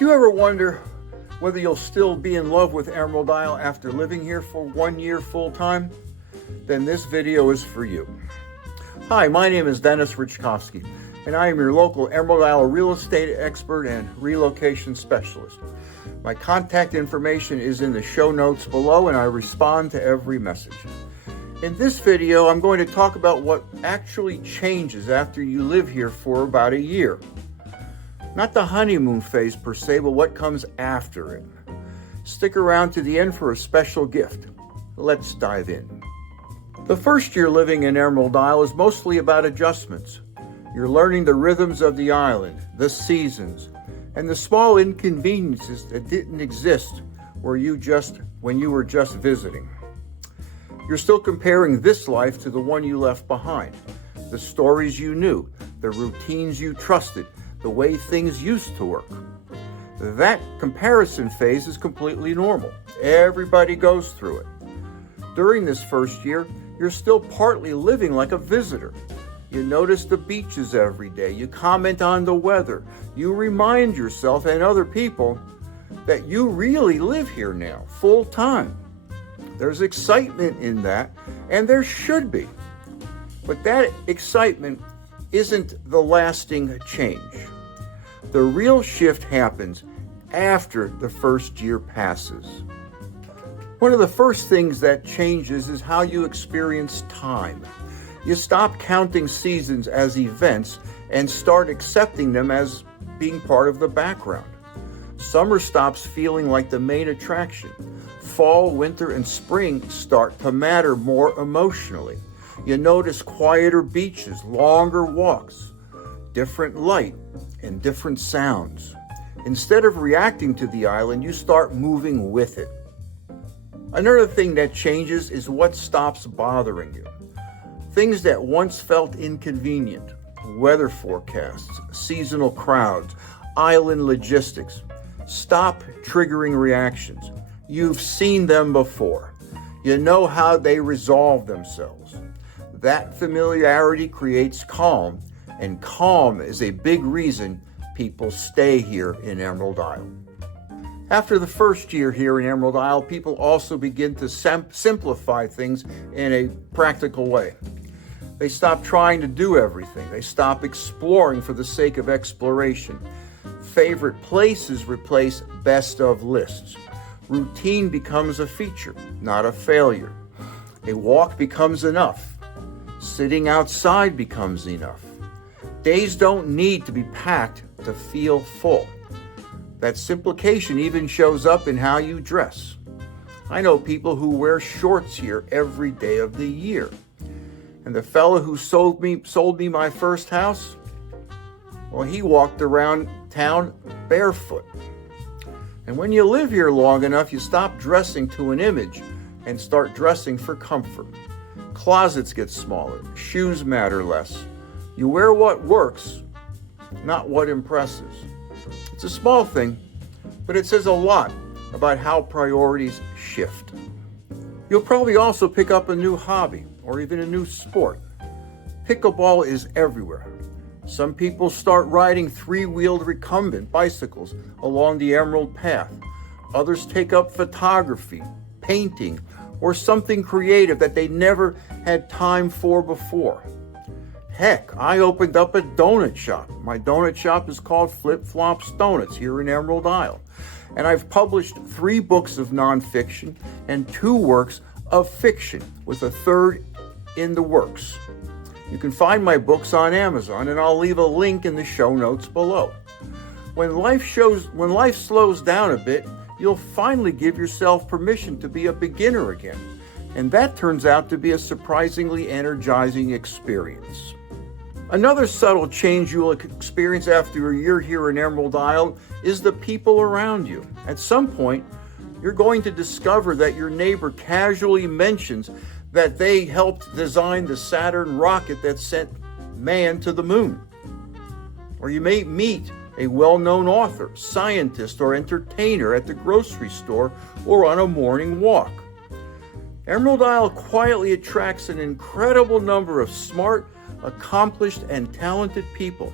If you ever wonder whether you'll still be in love with Emerald Isle after living here for 1 year full time, then this video is for you. Hi, my name is Denis Raczkowski, and I am your local Emerald Isle real estate expert and relocation specialist. My contact information is in the show notes below, and I respond to every message. In this video, I'm going to talk about what actually changes after you live here for about a year. Not the honeymoon phase per se, but what comes after it. Stick around to the end for a special gift. Let's dive in. The first year living in Emerald Isle is mostly about adjustments. You're learning the rhythms of the island, the seasons, and the small inconveniences that didn't exist when you were just visiting. You're still comparing this life to the one you left behind. The stories you knew, the routines you trusted, the way things used to work. That comparison phase is completely normal. Everybody goes through it. During this first year, you're still partly living like a visitor. You notice the beaches every day. You comment on the weather. You remind yourself and other people that you really live here now, full time. There's excitement in that, and there should be. But that excitement isn't the lasting change. The real shift happens after the first year passes. One of the first things that changes is how you experience time. You stop counting seasons as events and start accepting them as being part of the background. Summer stops feeling like the main attraction. Fall, winter, and spring start to matter more emotionally. You notice quieter beaches, longer walks, different light, and different sounds. Instead of reacting to the island, you start moving with it. Another thing that changes is what stops bothering you. Things that once felt inconvenient, weather forecasts, seasonal crowds, island logistics, stop triggering reactions. You've seen them before. You know how they resolve themselves. That familiarity creates calm, and calm is a big reason people stay here in Emerald Isle. After the first year here in Emerald Isle, people also begin to simplify things in a practical way. They stop trying to do everything. They stop exploring for the sake of exploration. Favorite places replace best of lists. Routine becomes a feature, not a failure. A walk becomes enough. Sitting outside becomes enough. Days don't need to be packed to feel full. That simplification even shows up in how you dress. I know people who wear shorts here every day of the year. And the fellow who sold me my first house, well, he walked around town barefoot. And when you live here long enough, you stop dressing to an image and start dressing for comfort. Closets get smaller, shoes matter less. You wear what works, not what impresses. It's a small thing, but it says a lot about how priorities shift. You'll probably also pick up a new hobby or even a new sport. Pickleball is everywhere. Some people start riding three-wheeled recumbent bicycles along the Emerald Path. Others take up photography, painting, or something creative that they never had time for before. Heck, I opened up a donut shop. My donut shop is called Flip Flops Donuts here in Emerald Isle. And I've published 3 books of nonfiction and 2 works of fiction, with a 3rd in the works. You can find my books on Amazon, and I'll leave a link in the show notes below. When life slows down a bit, you'll finally give yourself permission to be a beginner again. And that turns out to be a surprisingly energizing experience. Another subtle change you will experience after a year here in Emerald Isle is the people around you. At some point, you're going to discover that your neighbor casually mentions that they helped design the Saturn rocket that sent man to the moon. Or you may meet a well-known author, scientist, or entertainer at the grocery store or on a morning walk. Emerald Isle quietly attracts an incredible number of smart, accomplished, and talented people,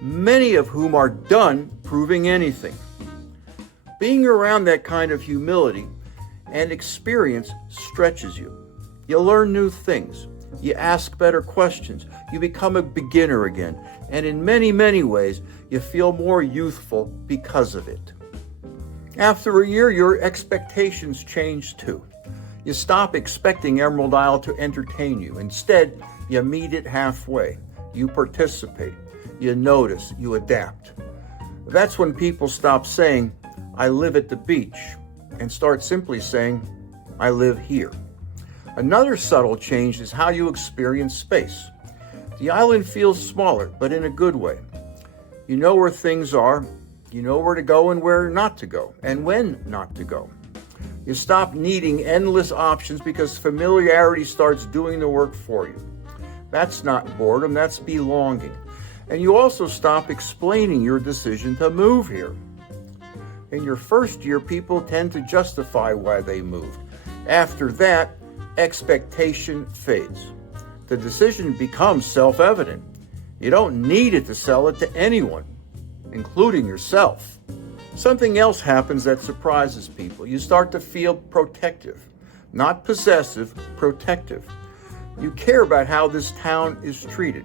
many of whom are done proving anything. Being around that kind of humility and experience stretches you. You learn new things. You ask better questions. You become a beginner again. And in many, many ways, you feel more youthful because of it. After a year, your expectations change too. You stop expecting Emerald Isle to entertain you. Instead, you meet it halfway. You participate. You notice. You adapt. That's when people stop saying, "I live at the beach," and start simply saying, "I live here." Another subtle change is how you experience space. The island feels smaller, but in a good way. You know where things are. You know where to go and where not to go, and when not to go. You stop needing endless options because familiarity starts doing the work for you. That's not boredom, that's belonging. And you also stop explaining your decision to move here. In your first year, people tend to justify why they moved. After that, expectation fades. The decision becomes self-evident. You don't need it to sell it to anyone, including yourself. Something else happens that surprises people. You start to feel protective, not possessive, protective. You care about how this town is treated.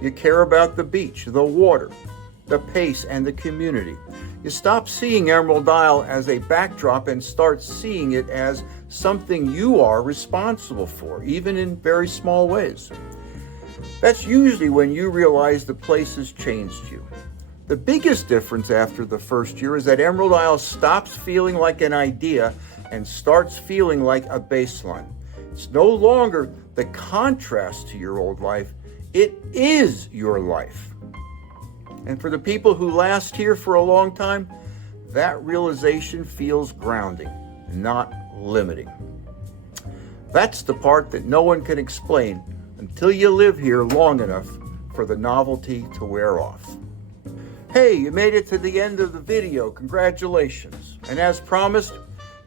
You care about the beach, the water, the pace, and the community. You stop seeing Emerald Isle as a backdrop and start seeing it as something you are responsible for, even in very small ways. That's usually when you realize the place has changed you. The biggest difference after the first year is that Emerald Isle stops feeling like an idea and starts feeling like a baseline. It's no longer the contrast to your old life, it is your life. And for the people who last here for a long time, that realization feels grounding, not limiting. That's the part that no one can explain until you live here long enough for the novelty to wear off. Hey, you made it to the end of the video. Congratulations. And as promised,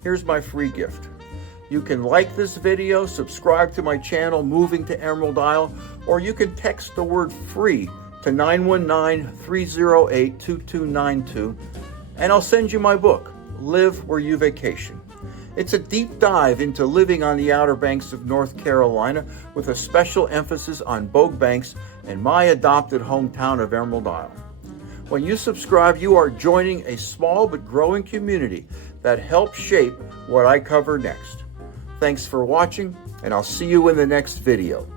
here's my free gift. You can like this video, subscribe to my channel, Moving to Emerald Isle, or you can text the word FREE to 919-308-2292, and I'll send you my book, Live Where You Vacation. It's a deep dive into living on the Outer Banks of North Carolina with a special emphasis on Bogue Banks and my adopted hometown of Emerald Isle. When you subscribe, you are joining a small but growing community that helps shape what I cover next. Thanks for watching, and I'll see you in the next video.